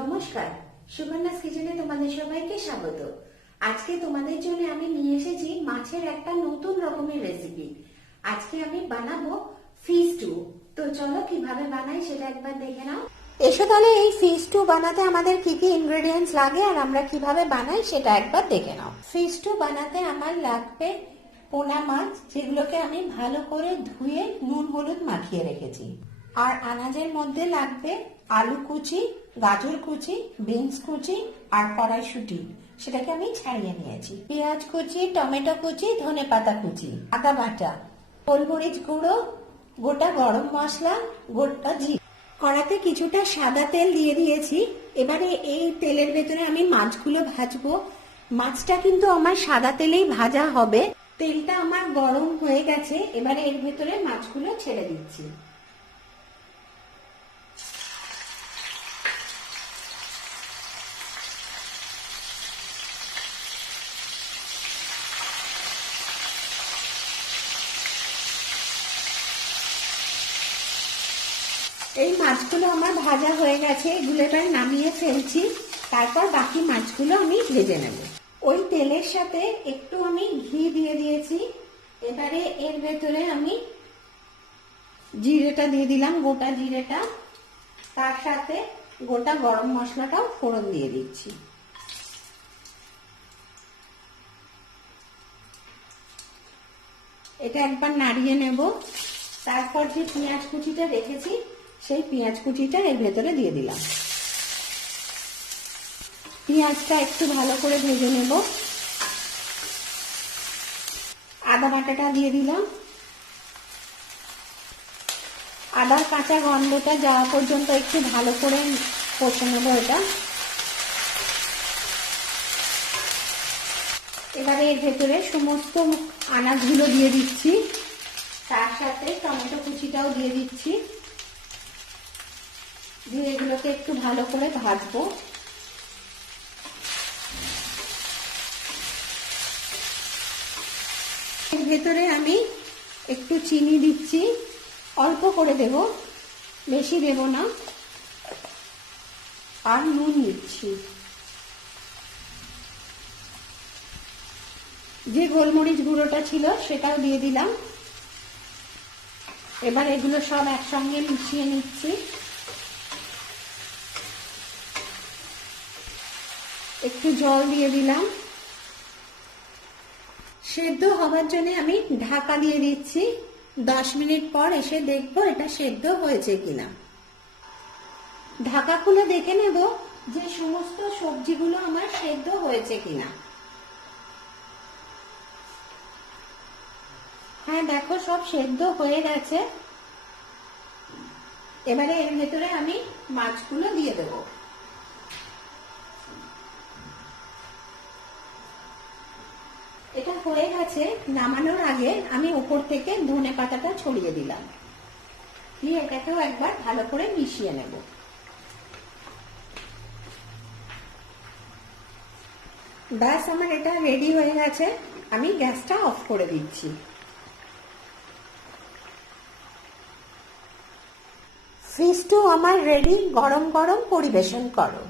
নমস্কার, সুবর্ণাস কিচেনে তোমাদের সবাইকে স্বাগত। আজকে তোমাদের জন্য আমি নিয়ে এসেছি মাছের একটা নতুন রকমের রেসিপি আজকে আমি বানাবো ফিশ টু তো চলো কীভাবে বানাই সেটা একবার দেখে নাও। এসো তাহলে এই ফিশ টু বানাতে আমাদের কি কি ইনগ্রেডিয়েন্টস লাগে আর আমরা কীভাবে বানাই সেটা একবার দেখে নাও। ফিশ টু বানাতে আমার লাগবে পোনা মাছ, যেগুলোকে আমি ভালো করে ধুয়ে নুন, হলুদ মাখিয়ে রেখেছি। আর আনাজের মধ্যে লাগবে আলু কুচি, গাজর কুচি, বিনস কুচি আর কড়াইশুটি। সেটাকে আমি ছাড়িয়ে নিয়েছি। পেঁয়াজ কুচি, টমেটো কুচি, ধনে পাতা কুচি, আদা বাটা, গোলমরিচ গুঁড়ো, গোটা গরম মশলা, গোটা জি কড়াতে কিছুটা সাদা তেল দিয়ে দিয়েছি। এবারে এই তেলের ভেতরে আমি মাছগুলো ভাজবো। মাছটা কিন্তু আমার সাদা তেলেই ভাজা হবে। তেলটা আমার গরম হয়ে গেছে। এবারে এর ভেতরে মাছগুলো ছেড়ে দিচ্ছি। এই মাছগুলো আমার ভাজা হয়ে গেছে এগুলো এবার নামিয়ে ফেলছি। তারপর বাকি মাছগুলো আমি ভেজে নেব। ওই তেলের সাথে একটু আমি ঘি দিয়ে দিয়েছি। এবারে এর ভেতরে আমি জিরেটা দিয়ে দিলাম, গোটা জিরেটা। তার সাথে গোটা গরম মশলাটাও ফোড়ন দিয়ে দিচ্ছি। এটা একবার নাড়িয়ে নেব। তারপর যে পেঁয়াজ কুচিটা রেখেছি সেই পেঁয়াজ কুচিটা এর ভেতরে দিয়ে দিলাম। পেঁয়াজটা একটু ভালো করে ভেজে নেব। আদা বাটাটা দিয়ে দিলাম। আদার কাঁচা গন্ধটা যাওয়া পর্যন্ত একটু ভালো করে কষে নেব এটা। এবারে এর ভেতরে সমস্ত আনাজগুলো দিয়ে দিচ্ছি। তার সাথে টমেটো কুচিটাও দিয়ে দিচ্ছি। দিয়ে এগুলোকে একটু ভালো করে ভাজবো। এর ভেতরে আমি একটু চিনি দিচ্ছি। অল্প করে দেব, বেশি দেব না। আর নুন দিচ্ছি। যে গোলমরিচ গুঁড়োটা ছিল সেটাও দিয়ে দিলাম। এবার এগুলো সব একসঙ্গে মিশিয়ে নিচ্ছি। একটু জল দিয়ে দিলাম। সেদ্ধ হবার জন্য আমি ঢাকা দিয়ে দিচ্ছি। দশ মিনিট পর এসে দেখব এটা সেদ্ধ হয়েছে কিনা। ঢাকা খুলে দেখে নেব যে সমস্ত সবজিগুলো আমার সেদ্ধ হয়েছে কিনা। হ্যাঁ দেখো সব সেদ্ধ হয়ে গেছে। এবারে এর ভেতরে আমি মাছগুলো দিয়ে দেব। হয়ে গেছে, নামানোর আগে আমি উপর থেকে ধনে পাতাটা ছড়িয়ে দিলাম। দিয়ে এটাকেও একবার ভালো করে মিশিয়ে নেব। ব্যাস, আমার এটা রেডি হয়ে গেছে। আমি গ্যাসটা অফ করে দিচ্ছি। ফিশ টু আমার রেডি গরম গরম পরিবেশন করো।